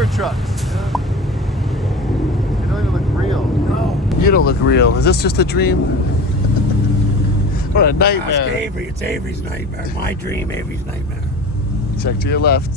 lumber trucks. Yeah. You don't even look real. No. You don't look real. Is this just a dream? Or a nightmare? Ask Avery. It's Avery's nightmare. My dream, Avery's nightmare. Check to your left.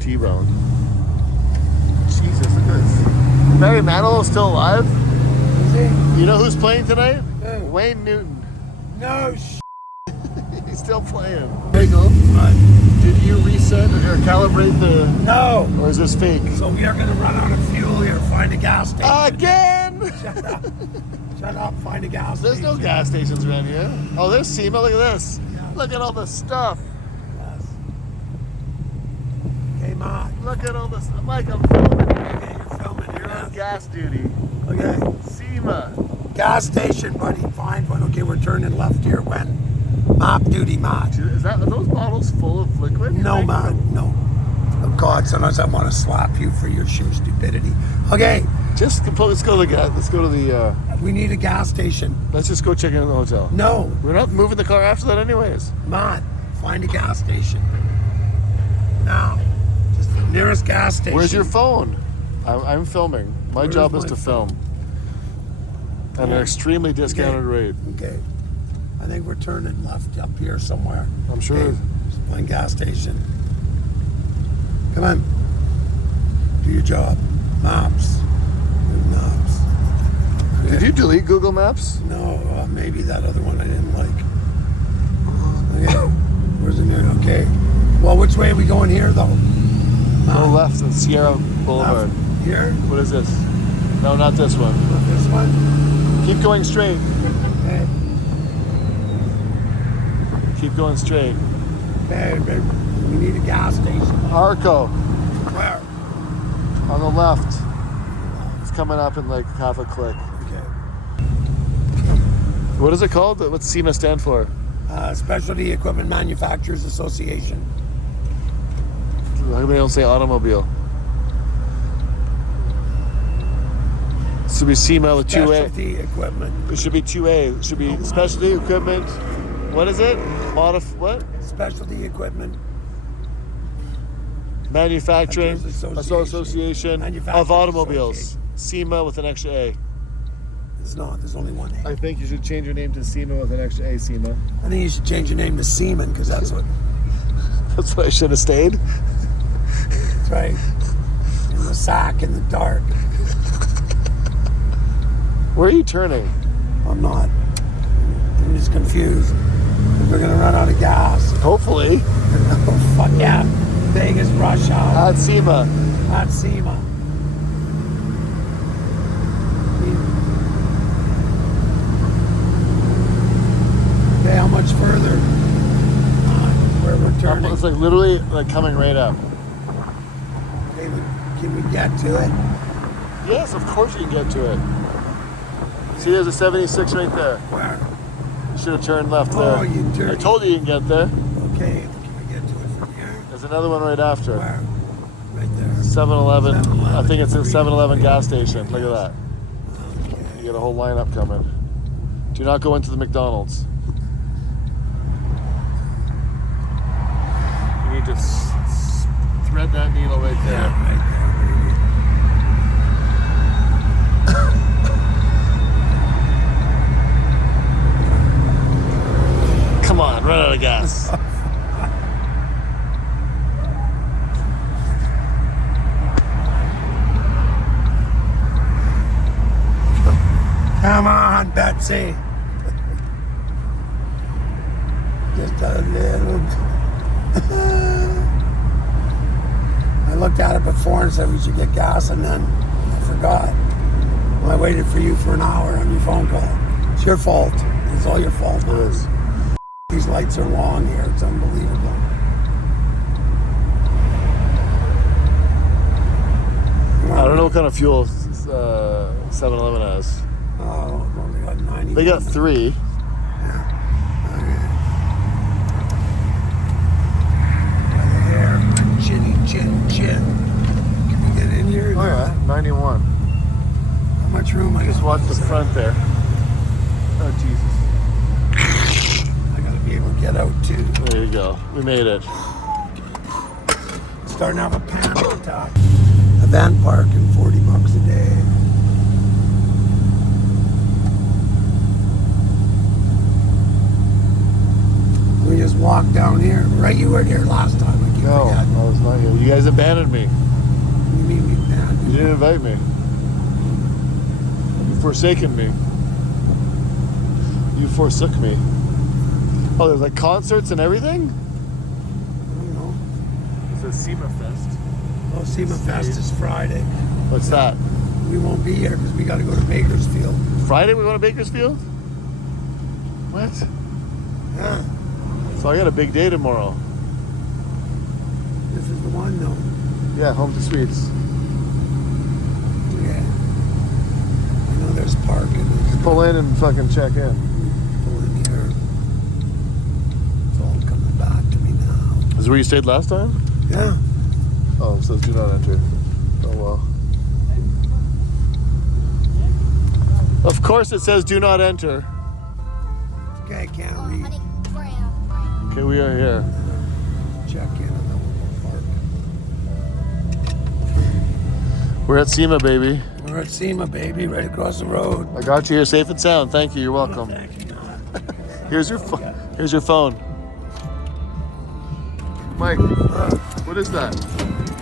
T-bone. Jesus, look at this. Barry Manilow's still alive? Is he? You know who's playing tonight? Who? Wayne Newton. No He's still playing. There you go. Did you reset or calibrate the... No. Or is this fake? So we are going to run out of fuel here. Find a gas station. Again! Shut up. Shut up. Find a gas There's station. no gas stations around here. Oh, there's SEMA. Look at this. Yeah. Look at all the stuff. Yes. Okay, Mark. Look at all this. Mike, I'm filming. Okay, you're filming. You're You're on gas duty. Okay. SEMA. Gas station, buddy. Find one. Okay, we're turning left here. When? Mop duty, Mark. Are those bottles full of liquid? No, man. No. Oh, God, sometimes I want to slap you for your sheer stupidity. Okay. Let's go to the gas. Let's go to the. We need a gas station. Let's just go check in the hotel. No. We're not moving the car after that, anyways. Matt, find a gas station. Now. Just the nearest gas station. Where's your phone? I'm filming. My job is to film. At an extremely discounted rate. Okay. I think we're turning left up here somewhere. I'm sure. Okay. Just find gas station. Come on. Do your job. Maps. Maps. Did you delete Google Maps? No, maybe that other one I didn't like. Okay. Where's the near? Okay. Well, which way are we going here, though? Go left at Sierra Boulevard. Left. Here? What is this? No, not this one. Not this one? Keep going straight. Okay. Keep going straight. Okay, we need a gas station. Arco. Where? On the left. It's coming up in like half a click. Okay. What is it called? What's SEMA stand for? Specialty Equipment Manufacturers Association. How come they don't say automobile? It should be SEMA with 2A. Specialty Equipment. It should be 2A. It should be specialty equipment. What is it? What? Specialty Equipment Manufacturing Association. Association of Automobiles. SEMA with an extra A. It's not. There's only one A. I think you should change your name to SEMA with an extra A, SEMA. I think you should change your name to Seaman because that's what. That's why I should have stayed. That's right. In the sack in the dark. Where are you turning? I'm not. I'm just confused. We're gonna run out of gas. Hopefully. Oh fuck yeah! Vegas rush hour. At SEMA. At SEMA. Okay, how much further? Where we're turning. It's like literally like coming right up. Okay, can we get to it? Yes, of course you can get to it. See, there's a 76 right there. Where? You should have turned left there. Oh, you dirty. I told you you can get there. Okay, can we get to it from here? There's another one right after. Where? Right there. 7-Eleven. 7-Eleven. I think it's a 7-Eleven gas station. Look at that. Okay. You get a whole lineup coming. Do not go into the McDonald's. You need to thread that needle right there. Yeah, right there, Come on, run out of gas. Come on, Betsy. Just a little. I looked at it before and said we should get gas, and then I forgot. Well, I waited for you for an hour on your phone call. It's your fault. It's all your fault. It is. These lights are long here. It's unbelievable. I don't know what kind of fuel 7-Eleven has. Oh, I've only got 90. They got 3. By the hair, chinny chin chin. Can we get in here? Oh yeah, 91. How much room I Just got? watch the front there. Oh Jesus. I gotta be able to get out too. There you go. We made it. starting to have a panic attack. Event parking, $40 a day. We just walked down here. Right, you weren't here last time. I keep No, forgetting. I was not here. You guys abandoned me. You mean we abandoned You didn't invite me. You forsaken me. You forsook me. Oh, there's like concerts and everything? I don't know. It says SEMA Fest. Oh, SEMA Fest is Friday. What's that? We won't be here because we got to go to Bakersfield. Friday we go to Bakersfield? What? Yeah. So I got a big day tomorrow. This is the one, though. Yeah, home to sweets. Yeah. I know there's parking. Pull in and fucking check in. Pull in here. It's all coming back to me now. Is this where you stayed last time? Yeah. Oh, it says do not enter. Oh well. Of course it says do not enter. Okay, I can't read. Okay, we are here. Check in and then we'll park. We're at SEMA, baby. We're at SEMA, baby, right across the road. I got you here safe and sound. Thank you. You're welcome. Thank you. Here's your here's your phone. Mike, what is that?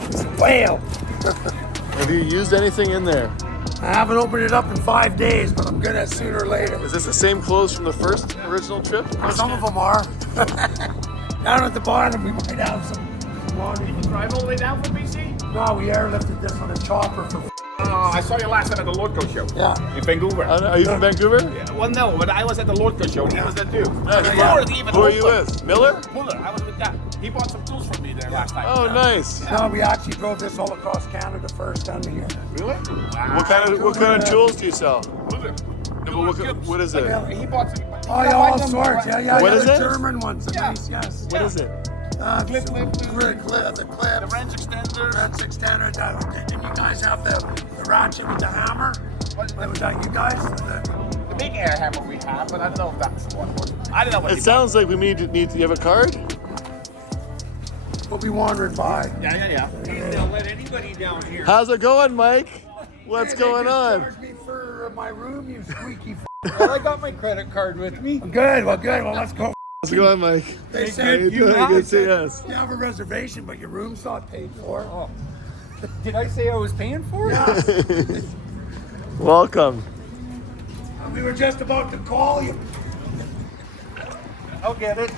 It's a whale. Have you used anything in there? I haven't opened it up in 5 days, but I'm gonna sooner or later. Is this the same clothes from the first original trip? Some of them are. Down at the bottom, we might have some laundry. Did you drive all the way down from BC? No, we airlifted this on a chopper for. I saw you last time at the Lordco show. Yeah. In Vancouver. Are you from Vancouver? Yeah, well, no, but I was at the Lordco show and he was there too. Who are you with? Miller? Muller, I was with that. He bought some tools from me there last time. Oh, nice. No, we actually drove this all across Canada first down to here. Really? What kind of tools do you sell? Muller. No, but what is it? He bought some. Oh, yeah, all sorts. Yeah. What is the it? German ones. Yeah. Nice, yes. What is it? Clip lift. The clips. The wrench extender. Wrench extender. Didn't you guys have the ratchet with the hammer? Was that you guys? The big air hammer we have, but I don't know if that's the one. I don't know what It sounds like we need to you have a card? We'll be wandering by. Yeah. Don't let anybody down here. How's it going, Mike? What's Hey, going they just on? charged me for my room, you squeaky. Well, I got my credit card with me. Good. Well, let's go. How's it going, Mike? They How said you doing? have Good to see it. us. you have a reservation, but your room's not paid for. Oh. Did I say I was paying for it? Yeah. Welcome. We were just about to call you. I'll get it.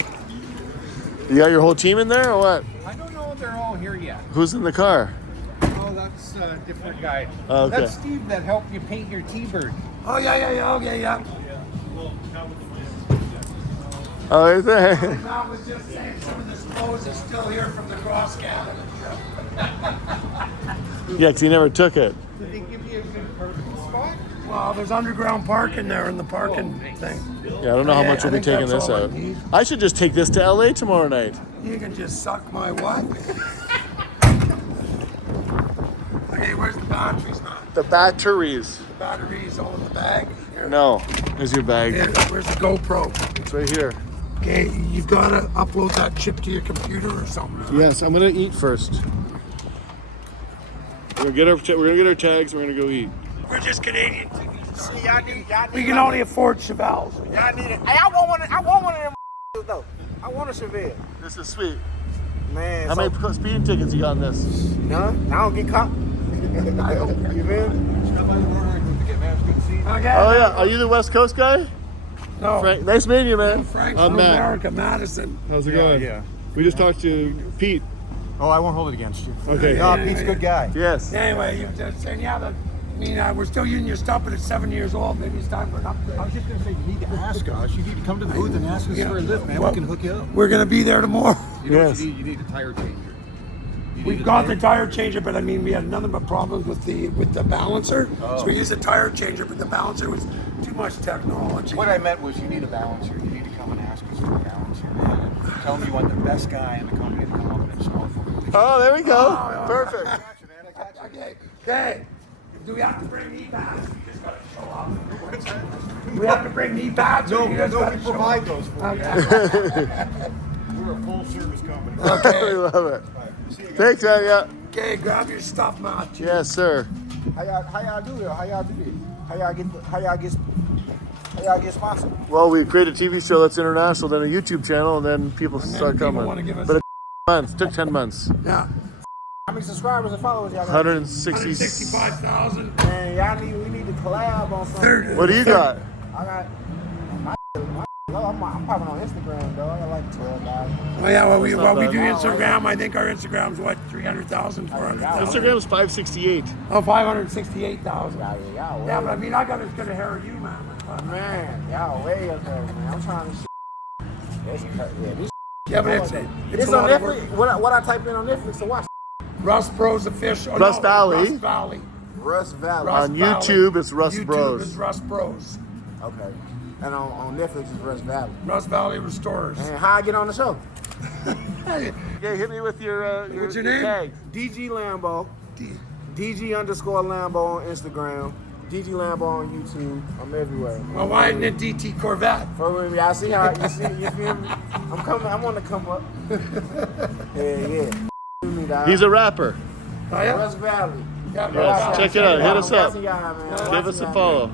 You got your whole team in there or what? I don't know if they're all here yet. Who's in the car? Oh, that's a different guy. Oh, okay. That's Steve that helped you paint your T-bird. Oh, yeah. Okay, yeah. Oh, is it? Matt was just saying some of this clothes is still here from the Cross Canada trip. Yeah, because he never took it. Did they give you a good parking spot? Well, there's underground parking there in the parking thing. Yeah, I don't know how Yeah, much we'll I be think taking that's this all I out. need. I should just take this to LA tomorrow night. You can just suck my what? Okay, where's the batteries now? The batteries. The batteries all in the bag. Here. No, here's your bag. Here, where's the GoPro? It's right here. Okay, you've got to upload that chip to your computer or something. Yes, I'm gonna eat first. We're gonna get our tags. We're gonna go eat. We're just Canadian. See, y'all need We can only afford Chevelles. Y'all need it. Hey, I want one of them though. I want a Chevelle. This is sweet. Man, How many speeding tickets you got in this? Huh? I don't get caught. I hope you feel me? Okay. Oh yeah, are you the West Coast guy? No. Frank, nice meeting you, man. Frank's I'm from Matt. America, Madison. How's it going? yeah. We just talked to Pete. Oh, I won't hold it against you. Okay. No, Pete's a good guy. Yes. Anyway, you just saying, we're still using your stuff, but it's 7 years old. Maybe it's time for an upgrade. I was just going to say, you need to ask us. You need to come to the booth and ask us for a lift, man. Well, we can hook you up. We're going to be there tomorrow. You know Yes. what you need a tire changer. We've got the tire changer, but I mean, we had nothing but problems with the balancer. So we used a tire changer, but the balancer was too much technology. What I meant was you need a balancer. You need to come and ask us for a balancer. Tell me you want the best guy in the company to come up and install for you. Oh, there we go. Oh, Perfect. Okay. Do we have to bring knee pads? You just gotta show up. We have to bring knee pads? or you just gotta show up? those for Okay. We're a full service company. I love it. Thanks, man. Yeah. Okay, grab your stuff, man. Yes, sir. How y'all do it? How y'all do it? How y'all get sponsored? Well, we created a TV show that's international, then a YouTube channel, and then people start people coming. wanna give us- But it took 10 months. Yeah. How many subscribers and followers y'all got? 160. 165,000. Man, we need to collab on something. What do you got? I got I'm popping on Instagram, though. I got like 12 guys. Oh yeah, well we not do bad. Instagram. I think our Instagram's what 300,000, 400,000. Instagram's 568. Oh, 568,000. Y'all way Yeah, but I mean, I got as good a hair as you, man. Man, y'all way up there, man. I'm trying to Yeah, but it's It's a on lot of work. Netflix. What I type in on Netflix to watch? Rust Bros official. Rust Valley. Rust Valley. Rust Valley. Rust On Valley. YouTube, it's Rust YouTube Bros. is Rust Bros. Okay. And on Netflix it's Rust Valley. Rust Valley Restorers. And how I get on the show? Yeah, hit me with your What's your name? tag. DG Lambo. DG_Lambo on Instagram. DG Lambo on YouTube. I'm everywhere. Well, why isn't it DT Corvette? For real, y'all see how you feel me? I'm coming. I want to come up. Yeah. He's a rapper. Oh, yeah? Rust Valley. Yeah, Yes, check it out. Hit us up. Y'all, man. Give us a follow.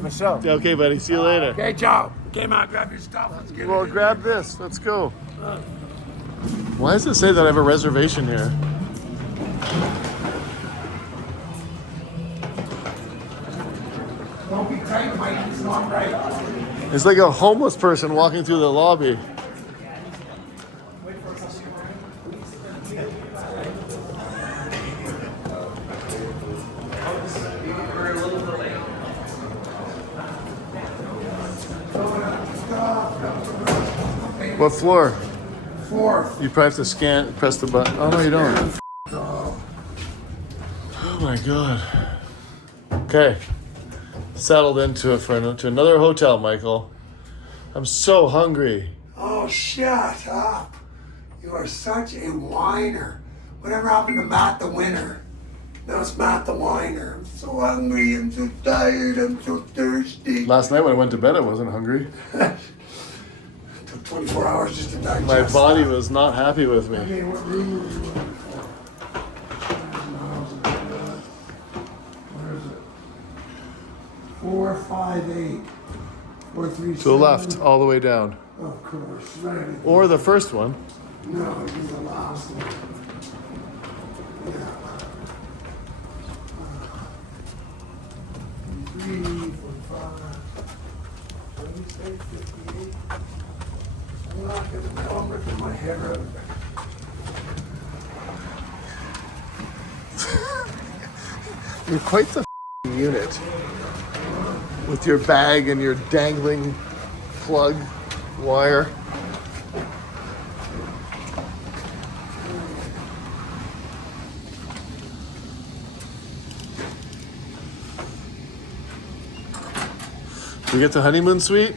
For sure. Okay, buddy. See you later. Okay, Joe. Okay, man, grab your stuff. Let's get Well, it. grab this. Let's go. Why does it say that I have a reservation here? Don't be tight, Mike. It's not right. It's like a homeless person walking through the lobby. What floor? Fourth. You probably have to press the button. Oh, no, you don't. Oh my God. Okay. Settled into it to another hotel, Michael. I'm so hungry. Oh, shut up. You are such a whiner. Whatever happened to Matt the winner? Now it's Matt the whiner. I'm so hungry. I'm so tired. I'm so thirsty. Last night when I went to bed, I wasn't hungry. Took 24 hours just to digest. My body was not happy with me. Okay, what room are you in? Where is it? 458. 437. To the left, all the way down. Of course, right. Or the first one. No, it was the last one. Yeah. 3, 4, 5. What did you say? 58? I'm not gonna know. I'm ripping my hair out. You're quite the unit. With your bag and your dangling plug wire. We get the honeymoon suite?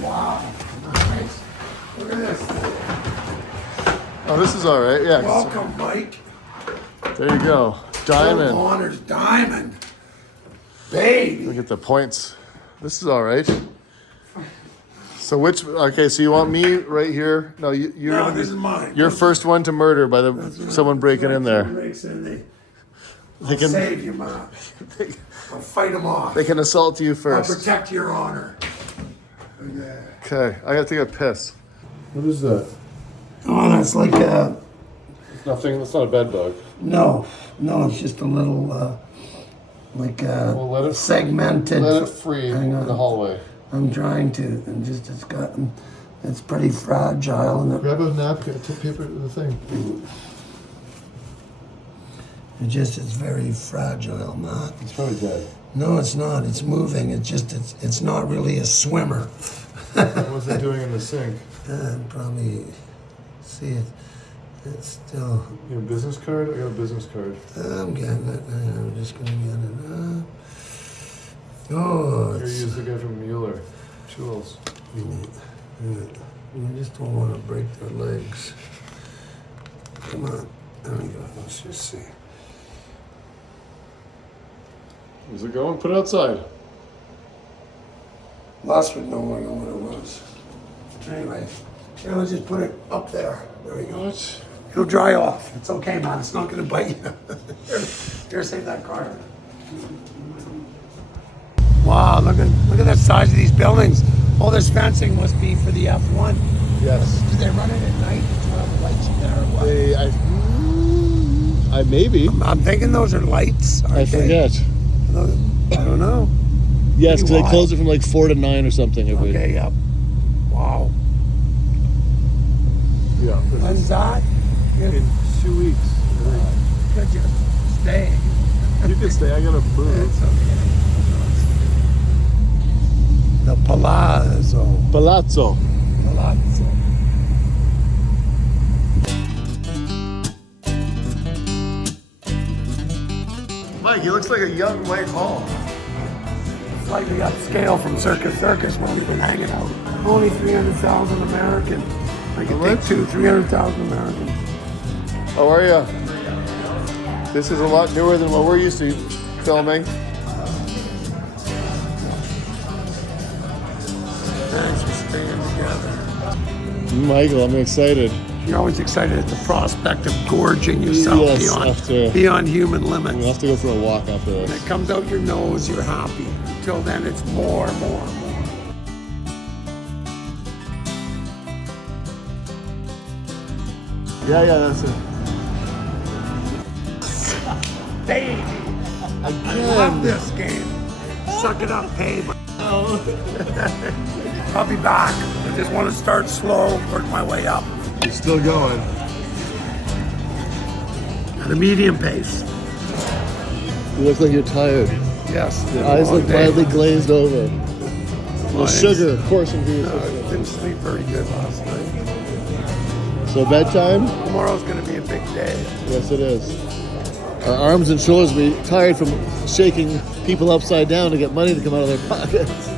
Wow. Nice. Look at this. Oh, this is all right. Yeah. Welcome, Mike. There you go. Diamond. Honors Diamond. Baby. Look at the points. This is all right. So okay, so you want me right here? No, you're No, gonna be, this is mine. You're first one to murder by someone breaking in there. I'll save you, man. I'll fight them off. They can assault you I'll first. protect your honor. Yeah. Okay, I gotta take a piss. What is that? Oh, that's like a... It's nothing, that's not a bed bug. No, it's just a little, like Well, let it segmented... Let it free Hang in on. the hallway. I'm trying to, and just, it's pretty fragile. And Grab a napkin, take paper to the thing. it's very fragile, man. It's probably dead. No, it's not. It's moving. It's not really a swimmer. What's it doing in the sink? Probably see it. It's still. You have a business card? I got a business card. I'm getting it. I'm just gonna get it. Oh, Here, it's, use the guy from Mueller. Tools. I just don't want to break their legs. Come on. There we go. Let's just see. Is it going? Put it outside. Les would know what it was. Anyway, Here, let's just put it up there. There we go. What? It'll dry off. It's okay, man. It's not gonna bite you. Here, save that card. Wow, look at the size of these buildings. All this fencing must be for the F1. Yes. Do they run it at night? Do you have lights in there or what? I maybe. I'm thinking those are lights. I forget. I don't know. Yes, because they wild. close it from like 4 to 9 or something. Okay, yep. Wow. Yeah. When's that? In 2 weeks. Could you stay? You can stay. I gotta move. It's okay. The Palazzo. Palazzo. Palazzo. Mike, he looks like a young Mike Hall. Slightly upscale from Circus where we've been hanging out. Only 300,000 American. I can take 300,000 Americans. How are you? This is a lot newer than what we're used to filming. Thanks for staying together. Michael, I'm excited. You're always excited at the prospect of gorging yourself Yes, after- beyond human limits. We'll have to go for a walk after When this. it comes out your nose, you're happy. Until then, it's more. Yeah, that's it. Baby, I love this game. Suck it up, babe. I'll be back. I just want to start slow, work my way up You're still going. at a medium pace. You look like you're tired. Yes. Your eyes look mildly glazed over. Well, Eyes. sugar coursing through your No, I system. didn't sleep very good last night. So bedtime? Tomorrow's going to be a big day. Yes, it is. Our arms and shoulders will be tired from shaking people upside down to get money to come out of their pockets.